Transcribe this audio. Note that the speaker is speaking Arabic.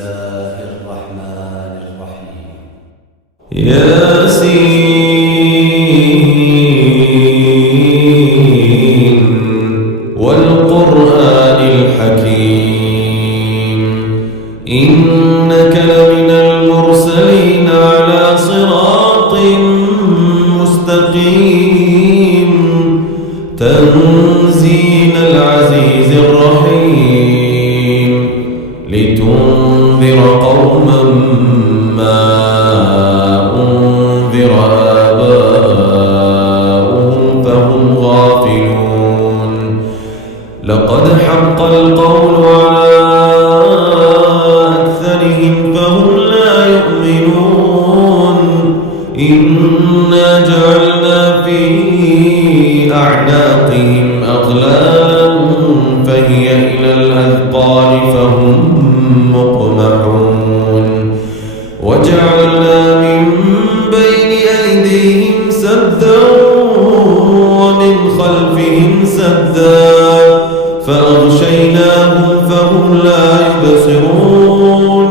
الله الرحمن الرحيم. ياسين والقرآن الحكيم إنك لمن المرسلين على صراط مستقيم تنزيل العزيز الرحيم لتنذر قوما ما أنذر آباؤهم فهم غافلون لقد حق القول على أكثرهم فهم لا يؤمنون إنا جعلنا في أعناقهم أغلالا فهي إلى الأذقان فهم مقمحون وجعلنا من بين أيديهم سدا ومن خلفهم سدا فأغشيناهم فهم لا يبصرون